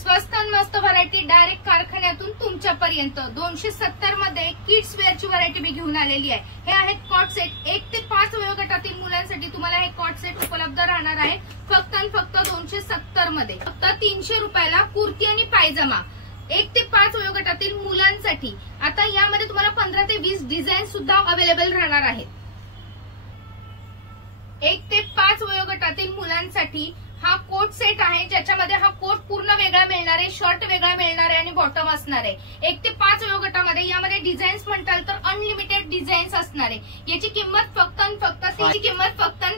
स्वस्त आणि मस्त व्हरायटी डायरेक्ट कारखान्यातून तुमच्यापर्यंत 270 मध्ये किड्स वेअरची व्हरायटी मी घेऊन आलेली आहे। हे आहेत कॉट सेट। 1 ते 5 वयोगटातील मुलांसाठी तुम्हाला हे कॉट सेट उपलब्ध राहणार आहे फक्त आणि फक्त 270 मध्ये। फक्त 300 रुपयाला कुर्ती आणि पायजमा 1 ते 5 वयोगटातील मुलांसाठी। आता यामध्ये तुम्हाला 15 ते 20 डिझाईन सुद्धा अवेलेबल राहणार आहेत। 1 ते 5 वयोगटातील मुलांसाठी हा कोट सेट आहे, ज्याच्यामध्ये हा कोट पूर्ण वेगळा मिळणार आहे, शर्ट वेगळा मिळणार आहे आणि बॉटम असणार आहे। 1 ते 5 वयोगटामध्ये यामध्ये डिझाईन्स म्हणताल तर अनलिमिटेड डिझाईन्स असणार आहे। याची किंमत फक्त आणि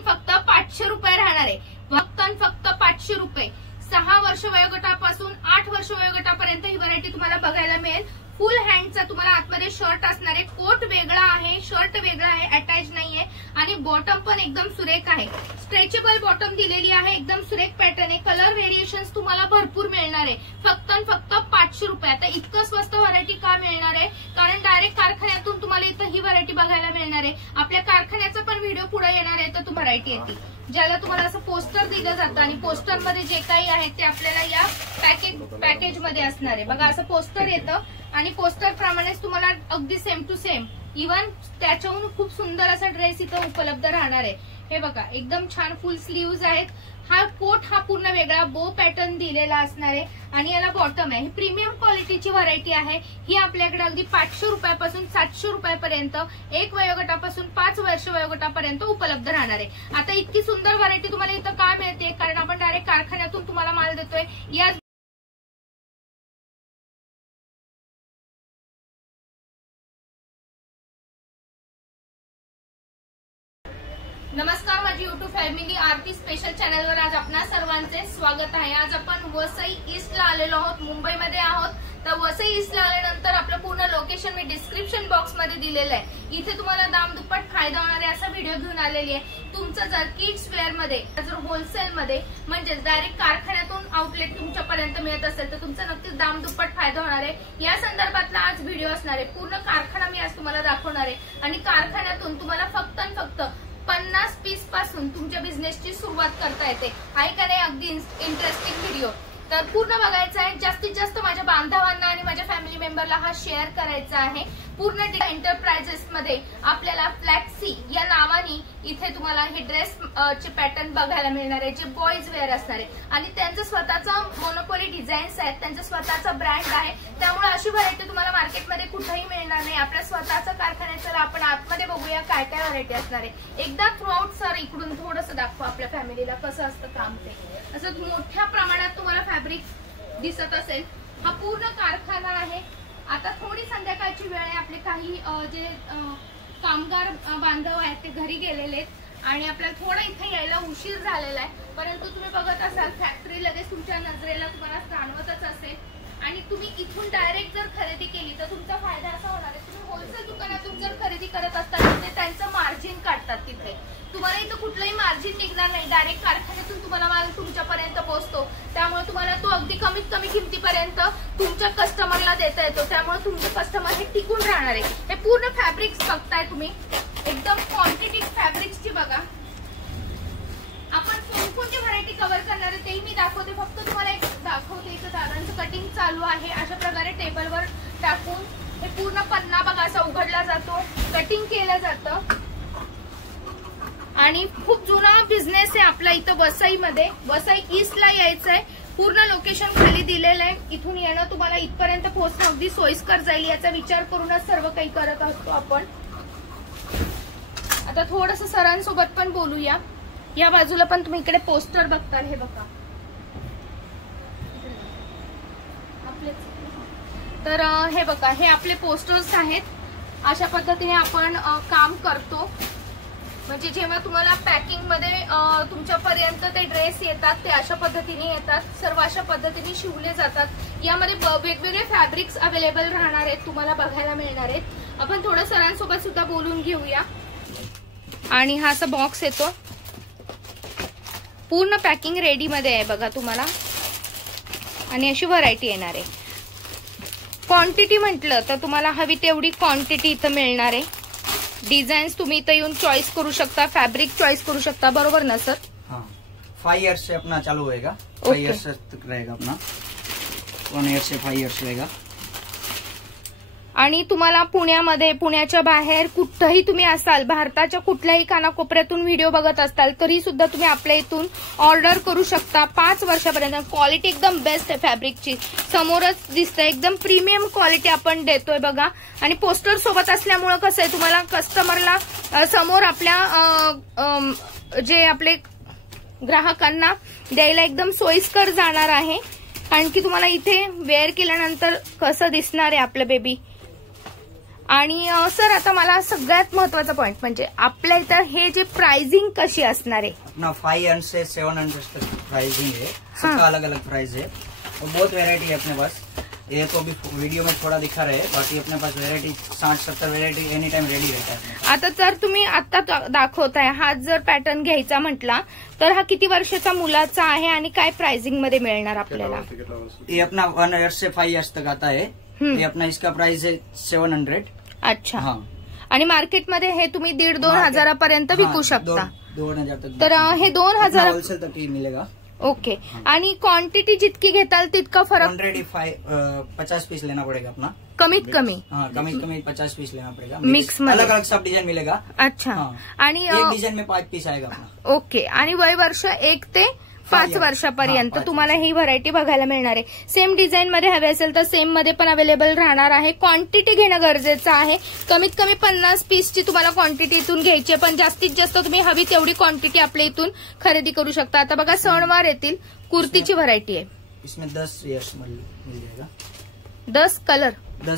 फक्त 500 रुपये राहणार आहे। फक्त आणि फक्त 500 रुपये। 6 वर्ष वयोगटापासून 8 वर्ष वयोगटापर्यंत ही व्हरायटी तुम्हाला बघायला मिळेल। फुल हँडचा तुम्हाला आतमध्ये शर्ट असणार आहे, कोट वेगळा आहे, शर्ट वेगळा आहे, अटॅच नाहीये आणि बॉटम पण एकदम सुरेख आहे। स्ट्रेचेबल बॉटम दिलेली आहे, एकदम सुरेख पॅटर्न आहे। कलर व्हेरिएशन्स तुम्हाला भरपूर मिळणार आहे फक्त आणि फक्त 500 रुपये। आता इतकं स्वस्त व्हरायटी का मिळणार आहे? कारण डायरेक्ट कारखान्यातून तुम्हाला इथं ही व्हरायटी बघायला मिळणार आहे। आपल्या कारखान्याचा पण व्हिडिओ पुढे येणार आहे तर तुम्हाला व्हरायटी येते, ज्याला तुम्हाला असं पोस्टर दिलं जातं आणि पोस्टर मध्ये जे काही आहे ते आपल्याला या पॅकेज मध्ये असणार आहे। बघा असं पोस्टर येतं आणि पोस्टर प्रमाणेच तुम्हाला अगदी सेम टू सेम इव्हन त्याच्याहून खूप सुंदर असा ड्रेस इथं उपलब्ध राहणार आहे। हे बघा एकदम छान फुल स्लीव्ज आहेत। हा कोट हा पूर्ण वेगळा बो पॅटर्न दिलेला असणार आहे आणि याला बॉटम आहे। ही प्रीमियम क्वालिटीची व्हरायटी आहे। ही आपल्याकडे अगदी 500 रुपयापासून 700 रुपयापर्यंत 1 वयोगटापासून 5 वर्ष वयोगटापर्यंत उपलब्ध राहणार आहे। आता इतकी सुंदर व्हरायटी तुम्हाला इथं का मिळते? कारण आपण डायरेक्ट कारखान्यातून तुम्हाला माल देतोय। या नमस्कार, माझी युट्यूब फॅमिली आरती स्पेशल चॅनलवर आज आपणा सर्वांचे स्वागत आहे। आज आपण वसई ईस्टला आलेलो आहोत, मुंबईमध्ये आहोत। तर वसई ईस्टला आल्यानंतर आपलं पूर्ण लोकेशन मी डिस्क्रिप्शन बॉक्स मध्ये दिलेलं आहे। इथे तुम्हाला दाम दुप्पट फायदा होणारे असा व्हिडिओ घेऊन आलेली आहे। तुमचं जर किड्स वेअर मध्ये जर होलसेल मध्ये म्हणजे डायरेक्ट कारखान्यातून आउटलेट तुमच्यापर्यंत मिळत असेल तर तुमचा नक्कीच दाम दुप्पट फायदा होणार आहे। या संदर्भातला आज व्हिडिओ असणार आहे। पूर्ण कारखाना मी आज तुम्हाला दाखवणार आहे आणि कारखान्यातून तुम्हाला फक्त आणि फक्त 50 पीस पासून तुमच्या बिझनेसची सुरुवात करता येते। आहे का नाही अगदी इंटरेस्टिंग व्हिडिओ? तर पूर्ण बघायचा आहे। जास्तीत जास्त माझ्या बांधवांना आणि माझ्या फॅमिली मेंबरला हा शेअर करायचा आहे। पूर्ण एंटरप्राइजेस मध्ये आपल्याला फ्लॅक्सी या नावाने इथे तुम्हाला हे ड्रेस चे पॅटर्न बघायला मिळणार आहे, जे बॉईज वेअर असणार आहे आणि त्यांचं स्वतःचं मोनोपोली डिझाईन्स आहेत, त्यांचं स्वतःचा ब्रँड आहे। त्यामुळे अशी व्हरायटी तुम्हाला मार्केटमध्ये कुठेही मिळणार नाही। आपल्या स्वतःचा कारखान्याचा आपण आतमध्ये बघूया काय काय व्हरायटी असणार आहे। एकदा थ्रूआउट सर इकडून थोडंसं दाखवा आपल्या फॅमिलीला कसं असतं काम ते। असं मोठ्या प्रमाणात तुम्हाला फॅब्रिक दिसत असेल। हा पूर्ण कारखाना आहे। आता थोडी संध्याकाळची वेळ आहे, आपले काही जे कामगार बांधव आहेत ते घरी गेलेले आहेत आणि आपल्याला थोडा इथे यायला उशीर झालेला आहे। परंतु तुम्ही बघत असाल फॅक्टरी लगेच तुमच्या नजरेला तुम्हाला जाणवतच असेल आणि तुम्ही इथून डायरेक्ट जर खरेदी केली तर तुमचा फायदा असा होणार आहे, तुम्ही होलसेल दुकानातून जर खरेदी करत असताना ते त्यांचं मार्जिन काढतात तिथे, तुम्हाला इथं कुठलंही मार्जिन निघणार नाही। डायरेक्ट कारखान्यातून तुम्हाला माल तुमच्यापर्यंत पोहोचतो, त्यामुळे तुम्हाला तो अगदी कमीत कमी किमतीपर्यंत तुमच्या कस्टमरला देता येतो। त्यामुळे तुमचे कस्टमर हे टिकून राहणार आहे। हे पूर्ण फॅब्रिक्स बघताय तुम्ही, एकदम क्वांटिटी फॅब्रिक्सची बघा। आपण कोणकोणती व्हरायटी कव्हर करणार आहे तेही मी दाखवते। फक्त तुम्हाला एक दाखवते, इथं दादांचं कटिंग चालू आहे। अशा प्रकारे टेबलवर टाकून हे पूर्ण पन्ना बघा असा उघडला जातो, कटिंग केलं जातं आणि खूप जुना बिझनेस आहे आपला इथं वसईमध्ये। वसई ईस्टला यायचंय, पूर्ण लोकेशन खाली दिलेलं आहे। इथून येणं तुम्हाला इथपर्यंत पोहोचणं अगदी सोयीस्कर जाईल याचा विचार करूनच सर्व काही करत असतो आपण। आता थोडंसं सरांसोबत पण बोलूया। या बाजूला पण तुम्ही इकडे पोस्टर बघताल, हे बघा तर हे बघा हे आपले पोस्टर्स आहेत। अशा पद्धतीने आपण काम करतो, म्हणजे जेव्हा तुम्हाला पॅकिंग मध्ये तुमच्यापर्यंत ते ड्रेस येतात ते अशा पद्धतीने येतात, सर्व अशा पद्धतीने शिवले जातात। यामध्ये वेगवेगळे फॅब्रिक्स अवेलेबल राहणार आहेत, तुम्हाला बघायला मिळणार आहेत। आपण थोडं सरांसोबत सुद्धा बोलून घेऊया। आणि हा असा बॉक्स येतो, पूर्ण पॅकिंग रेडी मध्ये आहे बघा तुम्हाला आणि अशी व्हरायटी येणार आहे। क्वांटिटी म्हटलं तर तुम्हाला हवी तेवढी क्वांटिटी इथं मिळणार आहे। डिझाईन्स तुम्ही इथं येऊन चॉईस करू शकता, फैब्रिक चॉईस करू शकता, बरोबर ना सर? हाँ, 5 ईयर्स से अपना चालू होएगा, 5 ईयर्स तक रहेगा अपना। 1 ईयर से 5 ईयर्स रहेगा। आणि तुम्हाला पुण्यामध्ये, पुण्याच्या बाहेर कुठंही तुम्ही असाल, भारताच्या कुठल्याही कानाकोपऱ्यातून व्हिडिओ बघत असताल तरी सुद्धा तुम्ही आपल्या इथून ऑर्डर करू शकता। 5 वर्षापर्यंत क्वालिटी एकदम बेस्ट आहे फॅब्रिकची, समोरच दिसतंय एकदम प्रीमियम क्वालिटी आपण देतोय बघा। आणि पोस्टर सोबत असल्यामुळे कसं आहे, तुम्हाला कस्टमरला समोर आपल्या जे आपले ग्राहकांना द्यायला एकदम सोयीस्कर जाणार आहे, कारण की तुम्हाला इथे वेअर केल्यानंतर कसं दिसणार आहे आपलं बेबी। आणि सर आता मला सगळ्यात महत्वाचा पॉइंट म्हणजे आपल्या इथं हे जे प्राइसिंग कशी असणार आहे? अपना 500 से 700 तक प्राइसिंग है, सबका अलग अलग प्राइस है और बहुत वेरायटी है अपने पास। ये तो अभी वीडियो में थोड़ा दिखा रहे हैं, बाकी अपने pass variety 60-70 variety any time ready रहता है। आता जर तुम्ही आता दाखवताय हा जर पॅटर्न घ्यायचा म्हटला तर हा किती वर्षाचा मुलाचा आहे आणि काय प्राइसिंग मध्ये मिळणार आपल्याला? ये अपना 1 ईयर से 5 ईयर्स तक आता है। ये अपना इसका प्राइस है 700। अच्छा। हाँ। आणि मार्केटमध्ये हे तुम्ही 1,500-2 हजारापर्यंत विकू शकता। 2,000 तक। तर हे 2,000 होलसेल तक ही मिलेगा। ओके। आणि क्वांटिटी जितकी घेताल तितका फरक? ऑलरेडी 50 पीस लेना पड़ेगा अपना, कमीत कमी। हाँ, कमीत कमी 50 पीस लेना पड़ेगा मिक्स में। अलग अलग सब डिजाइन मिलेगा। अच्छा। हाँ। आणि एक डिजाइन में 5 पीस आएगा अपना। ओके। आणि वय वर्ष 1 ते 5 वर्षापर्यंत तुम्हाला ही व्हरायटी बघायला मिळणार आहे। सेम डिझाईन मध्ये हवे असेल तर सेम मध्ये पण अवेलेबल राहणार आहे। क्वांटिटी घेणं गरजेचं आहे, कमीत कमी 50 पीसची तुम्हाला क्वांटिटी इथून घ्यायची, पण जास्तीत जास्त तुम्ही हवी तेवढी क्वांटिटी आपल्या इथून खरेदी करू शकता। आता बघा सणवार येतील, कुर्तीची व्हरायटी आहे। इसमें 10 ईयर्स मिल जाएगा, 10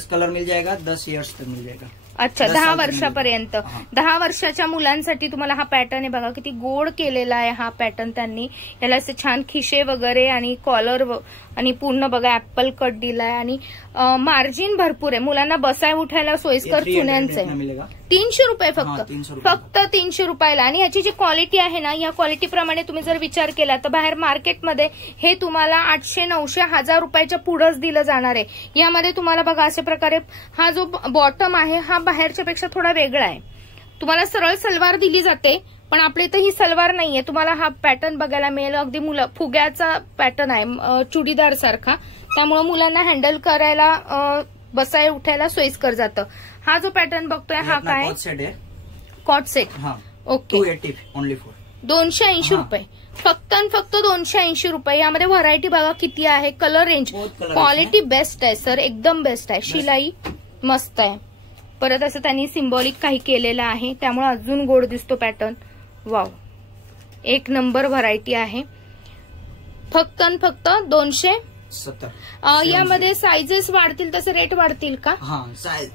कलर मिल जाएगा, 10 ईयर्स तक मिल जाएगा। अच्छा, 10 वर्षापर्यंत। 10 वर्षाच्या मुलांसाठी तुम्हाला हा पॅटर्न आहे बघा, किती गोड केलेला आहे हा पॅटर्न त्यांनी। याला असे छान खिशे वगैरे आणि कॉलर आणि पूर्ण बघा ऍपल कट दिलाय आणि मार्जिन भरपूर आहे, मुलांना बसाय उठायला सोयीस्कर चुन्यांचं आहे। 300 रुपये फक्त 300 रुपयाला। आणि याची जी क्वालिटी आहे ना, या क्वालिटी प्रमाणे तुम्ही जर विचार केला तर बाहेर मार्केटमध्ये हे तुम्हाला 800, 900, 1000 रुपयाच्या पुढंच दिलं जाणार आहे। यामध्ये तुम्हाला बघा अशा प्रकारे हा जो बॉटम आहे हा बाहेरच्या पेक्षा थोडा वेगळा आहे। तुम्हाला सरळ सलवार दिली जाते, पण आपल्या इथं ही सलवार नाहीये। तुम्हाला हा पॅटर्न बघायला मिळेल, अगदी फुग्याचा पॅटर्न आहे चुडीदार सारखा, त्यामुळे मुलांना हँडल करायला बसाय उठायला सोयीस्कर जातं। हा जो पॅटर्न बघतोय हा काय? Cot set. Okay. 280 only for 280 रुपये फक्त आणि फक्त 280 रुपये। यामध्ये व्हरायटी बघा किती आहे, कलर रेंज, क्वालिटी बेस्ट आहे सर, एकदम बेस्ट आहे। शिलाई मस्त आहे, परत असं त्यांनी सिम्बॉलिक काही केलेलं आहे त्यामुळे अजून गोड दिसतो पॅटर्न। वाव, एक नंबर व्हरायटी आहे। फक्त आणि फक्त 270। यामध्ये साइजेस वाढतील तसे रेट वाढतील का? हाँ,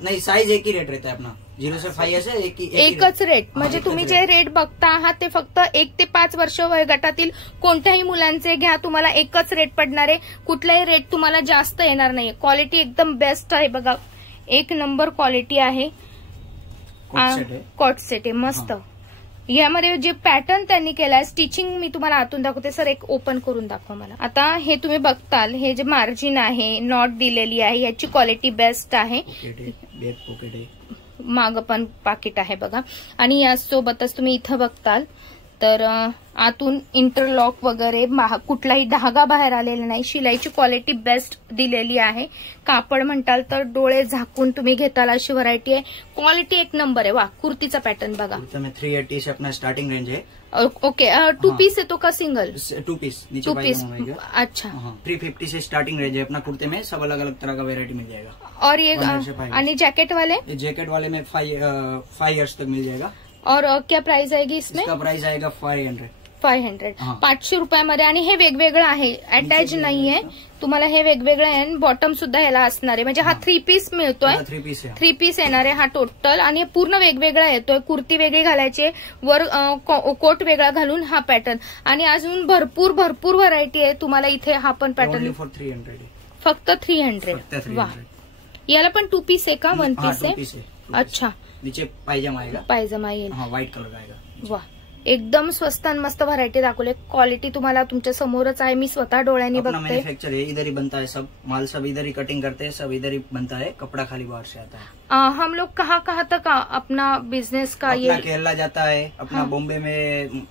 नहीं साइज एक ही रेट रहता है अपना, 0 से 5 ऐसे एकच रेट। म्हणजे तुम्ही जे रेट बघता आहात ते फक्त 1 ते 5 वर्ष वयोगटातील कोणत्याही मुलांचे घ्या, तुम्हाला एकच रेट पडणार आहे, कुठलाही रेट तुम्हाला जास्त येणार नाही। क्वालिटी एकदम बेस्ट आहे बघा, एक नंबर क्वालिटी आहे, कॉट सेट आहे मस्त। यामध्ये जे पॅटर्न त्यांनी केलाय, स्टिचिंग मी तुम्हाला आतून दाखवते सर, एक ओपन करून दाखवा मला। आता हे तुम्ही बघताल, हे जे मार्जिन आहे, नॉट दिलेली आहे, याची क्वालिटी बेस्ट आहे। मागं पण पाकिट आहे बघा, आणि यासोबतच तुम्ही इथं बघताल तर आतून इंटरलॉक वगैरे, कुठलाही धागा बाहेर आलेला नाही, शिलाईची क्वालिटी बेस्ट दिलेली आहे। कापड म्हणताल तर डोळे झाकून तुम्ही घेताल अशी व्हरायटी आहे, क्वालिटी एक नंबर आहे। वा, कुर्तीचा पॅटर्न बघा, 380 से अपना स्टार्टिंग रेंज है। ओके। 2 पीस येतो का सिंगल? 2 piece, 2 piece. अच्छा। 350 से स्टार्टिंग रेंज है अपना कुर्ते में, सब अलग अलग तरह का वेरायटी मिल जाएगा। और ये आणि जैकेट वाले में 5 ईयर्स तक मिल जाएगा। और क्या प्राइस आएगी इसमें? इसका प्राइस आएगा 500। 500 रुपयामध्ये। आणि हे वेगवेगळं आहे, अटॅच नाहीये, तुम्हाला हे वेगवेगळं आहे। बॉटम सुद्धा ह्याला असणार आहे, म्हणजे हा 3 पीस मिळतोय, 3 पीस येणार आहे हा टोटल, आणि पूर्ण वेगवेगळा येतोय। कुर्ती वेगळी घालायची, वर कोट वेगळा घालून हा पॅटर्न, आणि अजून भरपूर भरपूर व्हरायटी आहे तुम्हाला इथे। हा पण पॅटर्न फक्त 300। वा, याला पण 2 पीस आहे का 1 पीस आहे? अच्छा, नीचे पायजामा आएगा, पायजामा येईल। व्हाइट कलर आएगा। वा, एकदम स्वस्त आणि मस्त व्हरायटी दाखवले, क्वालिटी तुम्हाला तुमच्या समोरच आहे, मी स्वतः डोळ्यांनी बघते। मैन्युफैक्चर है, इधर ही बनता है, सब माल सब इधर ही कटिंग करते हैं, सब इधर ही बनता है, कपड़ा खाली बाहर से आता है। हम लोग कहाँ तक अपना बिजनेस का ये केरला जाता है, अपना बॉम्बे में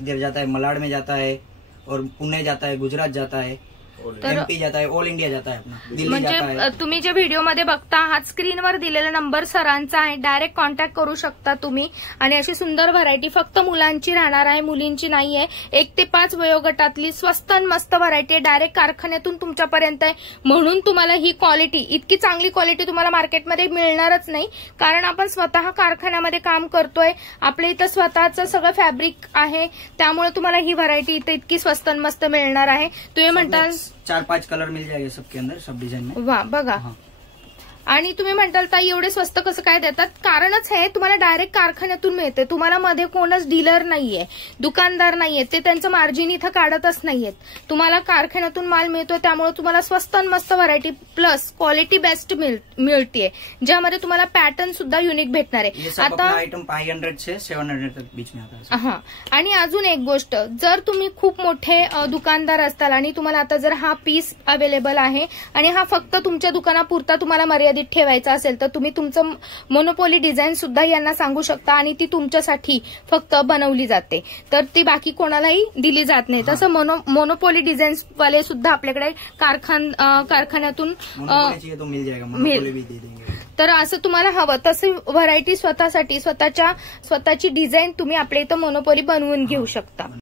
इधर जाता है, मलाड में जाता है, और पुणे जाता है, गुजरात जाता है, MP जाता है, ऑल इंडिया जाता है अपना, दिल्ली जाता म्हणजे है। तुम्ही जे व्हिडिओमध्ये बघता आहात स्क्रीनवर दिलेला नंबर सरांचा आहे, डायरेक्ट कॉन्टॅक्ट करू शकता तुम्ही. आणि अशी सुंदर व्हरायटी फक्त मुलांची राहणार आहे, मुलींची नाहीये. 1 ते 5 वयोगटातली स्वस्त आणि मस्त व्हरायटी आहे, डायरेक्ट कारखान्यातून तुमच्यापर्यंत आहे. म्हणून तुम्हाला ही क्वालिटी, इतकी चांगली क्वालिटी तुम्हाला मार्केटमध्ये मिळणारच नाही, कारण आपण स्वतः कारखान्यामध्ये काम करतोय. आपल्या इथं स्वतःचं सगळं फॅब्रिक आहे, त्यामुळे तुम्हाला ही व्हरायटी इथं इतकी स्वस्त आणि मस्त मिळणार आहे. तुम्ही म्हणताल 4-5 कलर मिल जाएंगे सबके अंदर, सब डिजाइन में. वा बघा. आणि तुम्ही म्हणताल ताई एवढे स्वस्त कसं काय देतात? कारणच हे तुम्हाला डायरेक्ट कारखान्यातून मिळते. तुम्हाला मध्ये कोणच डीलर नाहीये, दुकानदार नाहीये, ते त्यांचं मार्जिन इथं काढतच नाहीयेत. तुम्हाला कारखान्यातून माल मिळतोय, त्यामुळे तुम्हाला स्वस्त आणि मस्त व्हरायटी प्लस क्वालिटी बेस्ट मिळतीये, ज्यामध्ये तुम्हाला पॅटर्न सुद्धा युनिक भेटणार आहे. आता आयटम 500 से 700 तक बीच में आता है. हा, आणि अजून एक गोष्ट, जर तुम्ही खूप मोठे दुकानदार असताल आणि तुम्हाला आता जर हा पीस अवेलेबल आहे आणि हा फक्त तुमच्या दुकानापुरता तुम्हाला मर्यादित ठेवायचा असेल, तर तुम्ही तुमचं मोनोपोली डिझाईन सुद्धा यांना सांगू शकता आणि ती तुमच्यासाठी फक्त बनवली जाते, तर ती बाकी कोणालाही दिली जात नाही. तसं मोनोपोली डिझाईन वाले सुद्धा आपल्याकडे कारखान्यातून तर असं तुम्हाला हवं तसं व्हरायटी स्वतःसाठी स्वतःची डिझाईन तुम्ही आपल्या इथं मोनोपोली बनवून घेऊ शकता.